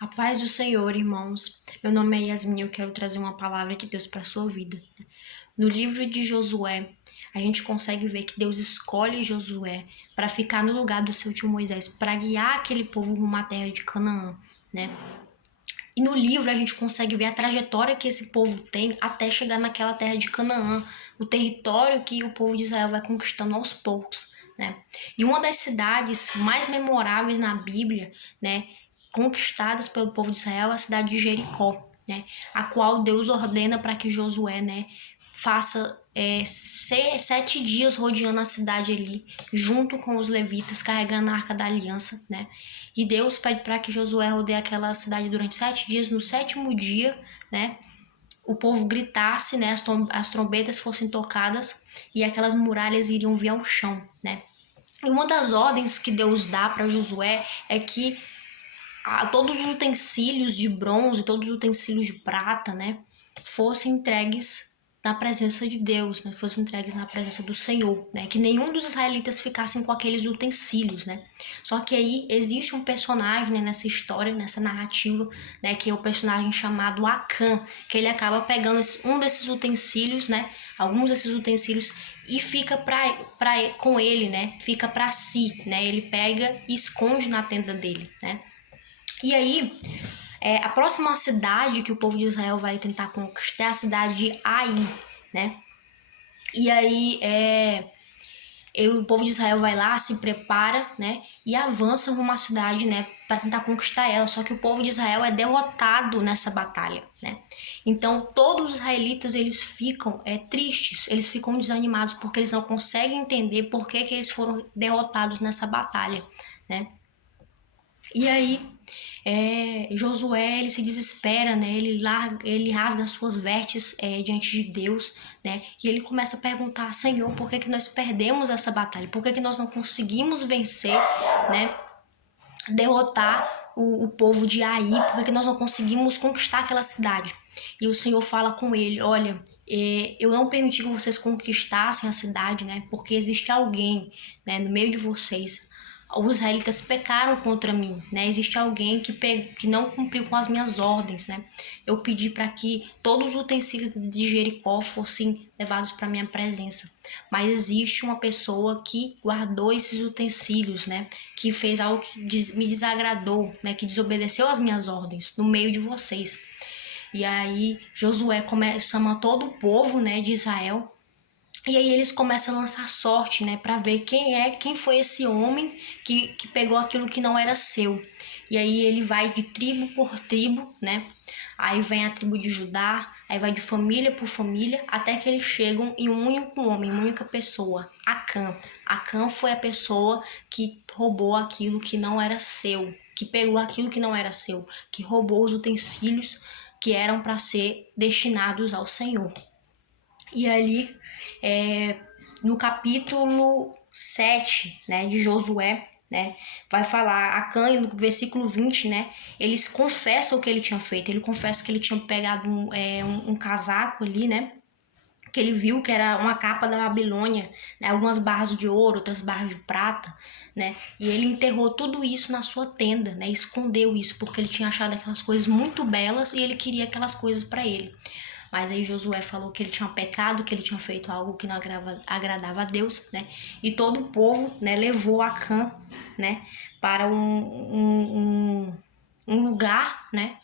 A paz do Senhor, irmãos. Meu nome é Yasmin e eu quero trazer uma palavra de Deus para a sua vida. No livro de Josué, a gente consegue ver que Deus escolhe Josué para ficar no lugar do seu tio Moisés, para guiar aquele povo rumo à terra de Canaã, né? E no livro a gente consegue ver a trajetória que esse povo tem até chegar naquela terra de Canaã, o território que o povo de Israel vai conquistando aos poucos, né? E uma das cidades mais memoráveis na Bíblia, né, conquistadas pelo povo de Israel é a cidade de Jericó, né, a qual Deus ordena para que Josué, né, faça 7 dias rodeando a cidade ali, junto com os levitas, carregando a Arca da Aliança, né? E Deus pede para que Josué rodeie aquela cidade durante 7 dias. No sétimo dia, né, o povo gritasse, né, as trombetas fossem tocadas e aquelas muralhas iriam vir ao chão, né? E uma das ordens que Deus dá para Josué é que todos os utensílios de bronze, todos os utensílios de prata, né, fossem entregues na presença de Deus, né, fossem entregues na presença do Senhor, né, que nenhum dos israelitas ficassem com aqueles utensílios, né. Só que aí existe um personagem, né, nessa história, nessa narrativa, né, que é o personagem chamado Acã, que ele acaba pegando um desses utensílios, né, alguns desses utensílios e fica com ele, né, fica para si, né, ele pega e esconde na tenda dele, né. E aí, a próxima cidade que o povo de Israel vai tentar conquistar é a cidade de Ai, né? E aí, o povo de Israel vai lá, se prepara, né? E avança rumo à cidade, né? Para tentar conquistar ela. Só que o povo de Israel é derrotado nessa batalha, né? Então, todos os israelitas, eles ficam tristes, eles ficam desanimados, porque eles não conseguem entender por que eles foram derrotados nessa batalha, né? E aí, Josué, ele se desespera, né? Ele rasga as suas vestes diante de Deus, né? E ele começa a perguntar: Senhor, por que nós perdemos essa batalha? Por que nós não conseguimos vencer, né? Derrotar o povo de Ai? Por que nós não conseguimos conquistar aquela cidade? E o Senhor fala com ele: olha, eu não permiti que vocês conquistassem a cidade, né? Porque existe alguém, né, no meio de vocês. Os israelitas pecaram contra mim, né? Existe alguém que não cumpriu com as minhas ordens, né? Eu pedi para que todos os utensílios de Jericó fossem levados para minha presença, mas existe uma pessoa que guardou esses utensílios, né? Que fez algo que me desagradou, né? Que desobedeceu às minhas ordens no meio de vocês. E aí Josué chama todo o povo, né, de Israel. E aí eles começam a lançar sorte, né, para ver quem foi esse homem que pegou aquilo que não era seu. E aí ele vai de tribo por tribo, né? Aí vem a tribo de Judá, aí vai de família por família, até que eles chegam em um único homem, uma única pessoa, Acã. Acã foi a pessoa que roubou aquilo que não era seu, que pegou aquilo que não era seu, que roubou os utensílios que eram para ser destinados ao Senhor. E ali, no capítulo 7, né, de Josué, né, vai falar, Acã, no versículo 20, né, eles confessam o que ele tinha feito. Ele confessa que ele tinha pegado um casaco ali, né, que ele viu que era uma capa da Babilônia, né, algumas barras de ouro, outras barras de prata, né, e ele enterrou tudo isso na sua tenda, né, escondeu isso, porque ele tinha achado aquelas coisas muito belas e ele queria aquelas coisas para ele. Mas aí Josué falou que ele tinha pecado, que ele tinha feito algo que não agradava a Deus, né? E todo o povo, né, levou Acã, né, para um lugar, né?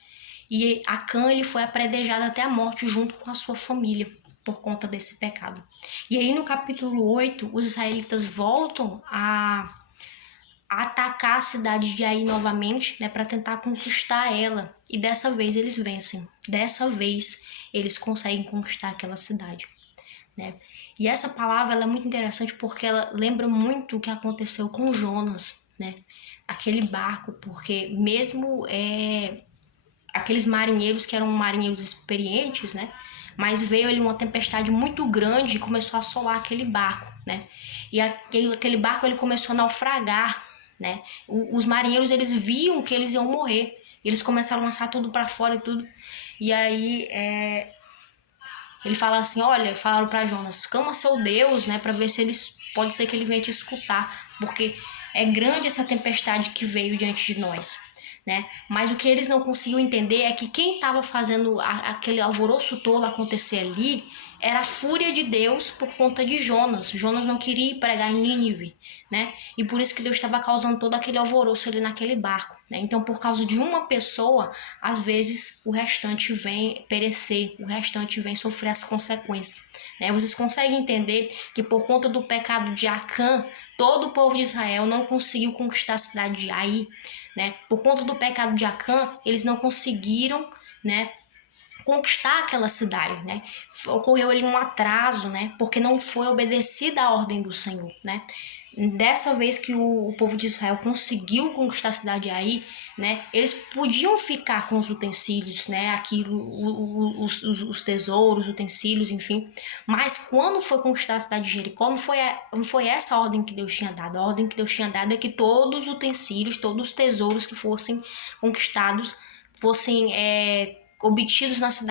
E Acã, ele foi apredejado até a morte junto com a sua família por conta desse pecado. E aí no capítulo 8, os israelitas voltam a atacar a cidade de Ai novamente, né, para tentar conquistar ela. E dessa vez eles vencem. Dessa vez eles conseguem conquistar aquela cidade, né? E essa palavra ela é muito interessante porque ela lembra muito o que aconteceu com Jonas, né? Aquele barco, porque mesmo aqueles marinheiros que eram marinheiros experientes, né? Mas veio ali uma tempestade muito grande e começou a assolar aquele barco, né? E aquele barco ele começou a naufragar, né? Os marinheiros eles viam que eles iam morrer. Eles começaram a lançar tudo para fora e tudo. E aí ele fala assim, olha, falaram para Jonas, clama seu Deus, né, para ver se pode ser que ele venha te escutar, porque é grande essa tempestade que veio diante de nós. né? Mas o que eles não conseguiam entender é que quem estava fazendo aquele alvoroço todo acontecer ali era a fúria de Deus por conta de Jonas. Jonas não queria ir pregar em Nínive, né? E por isso que Deus estava causando todo aquele alvoroço ali naquele barco, né? Então, por causa de uma pessoa, às vezes o restante vem perecer, o restante vem sofrer as consequências, né? Vocês conseguem entender que por conta do pecado de Acã, todo o povo de Israel não conseguiu conquistar a cidade de Ai, né? Por conta do pecado de Acã, eles não conseguiram, né, conquistar aquela cidade, né? Ocorreu ali um atraso, né? Porque não foi obedecida a ordem do Senhor, né? Dessa vez que o povo de Israel conseguiu conquistar a cidade aí, né? Eles podiam ficar com os utensílios, né? Aquilo, os tesouros, utensílios, enfim. Mas quando foi conquistar a cidade de Jericó, não foi essa a ordem que Deus tinha dado. A ordem que Deus tinha dado é que todos os utensílios, todos os tesouros que fossem conquistados fossem obtidos na cidade